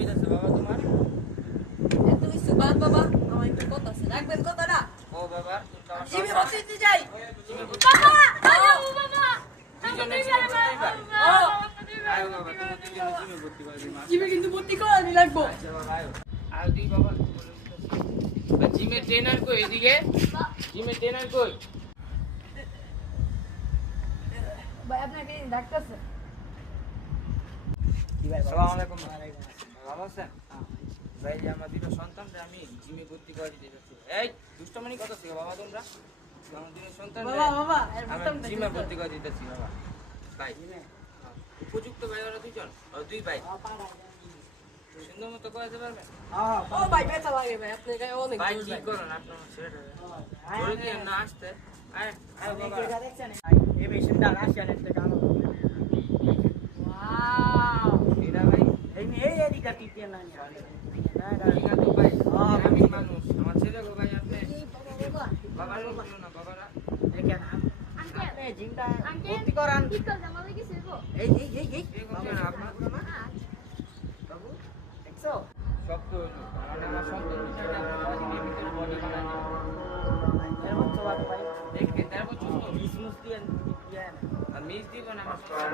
গেছে বাবা তোমার? এত কিছু বাদ বাবা, আমার একটু কথা আছে, রাখবেন কথাটা? ও বাবা, জিমে বসিতে যাই। বাবা আরে ও বাবা দুজনে জিমে ভর্তি হইবা? আয় বাবা, তুমি দুজনে জিমে ভর্তি করে দিবা। জিমে কিন্তু ভর্তি করানি লাগবো। আচ্ছা বাবা, আয়। আর দুই বাবা আর জিমের ট্রেনার কই এদিকে? জিমের ট্রেনার কই? ভাই আপনাকে ডাকতেছে। আসসালামু আলাইকুম। ভালো আছেন? ভাই যে আমার দুটো সন্তানরা আমি জিমে ভর্তি করে দিতে যাচ্ছি। এই দুষ্টমানি কত ছিল বাবা তোমরা? আমার দুটো সন্তান বাবা বাবা এর আমি প্রথম জিমে ভর্তি করে দিতেছি বাবা। ভাই উপযুক্ত ভাই ওরা দুজন ও দুই ভাই সুন্দর মতো করে দিতে পারবেন? ও ভাই ব্যথা লাগে ভাই, আপনি গায়ে অনেক ভাই জোর কি ভাই। করুন আপনার ছেলেটা বলে দিয়ে না আসতে আয় আয় বাবা ওয়াও এটা ভাই ঠিক আছে ভাই আমি মানুষ আমার ছেলে গো ভাই আপনি এই বাবা বাবা বাবা বলো না বাবারা আঙ্কেল কি কাজ জামা লেগেছে গো এই কথা না আপনার সব তো হইলো মানে আমার সন্তান বিষয়টা আপনি পজিটিভ ভিতরে বডি বানাই দেখতে তারপর চুপ আর মিস দিব না আমার সন্তান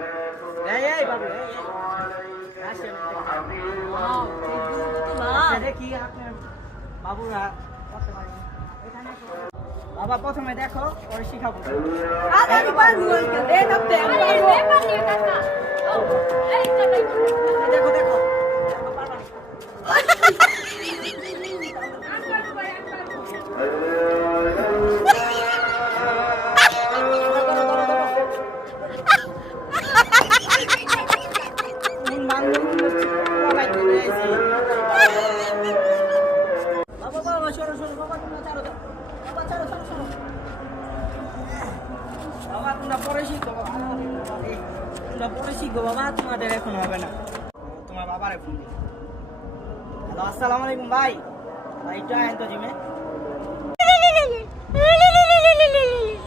ওয়াও এই গুলো কত না। বাবা প্রথমে দেখো পরে শিখাবো। আরে আমি পারবো আজকে, দেন আপনি আমি আরে পারবো। বেপা দিয়ে টাকা ও এই টাকা দেখো দেখো বাবা বাবা সরো সরো বাবা তোমরা ছাড়ো দাও। বাবা ছাড়ো ছাড়ো ছাড়ো বাবা তোমরা পরে শিখো বাবা তোমরা পরে শিখো বাবা তোমাদের এখন হবে না তোমার বাবারে ফোন দিই হ্যালো আসসালামু আলাইকুম ভাই ভাই একটু আয়েন তো জিমে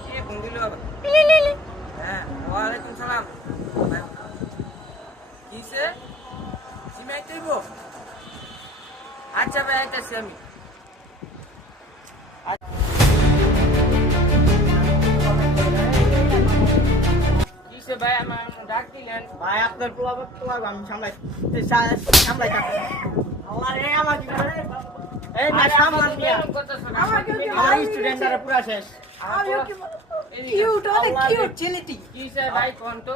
কে ফোন দিল বাবা হ্যাঁ ওয়ালাইকুম সালাম কিসে সিমাই দেব আচ্ছা ভাই আইতাছি আমি কিসে ভাই আমার ডাক দিলেন ভাই আপনার পোলার আমি সামলাই সামলাই থাকতে আল্লাহ রে আমার কি করে এই না সামলান দিয়া আমার স্টুডেন্টরা পুরা শেষ কিউট অনেক কিউট ছেলেটি। কিসে ভাই কোন তো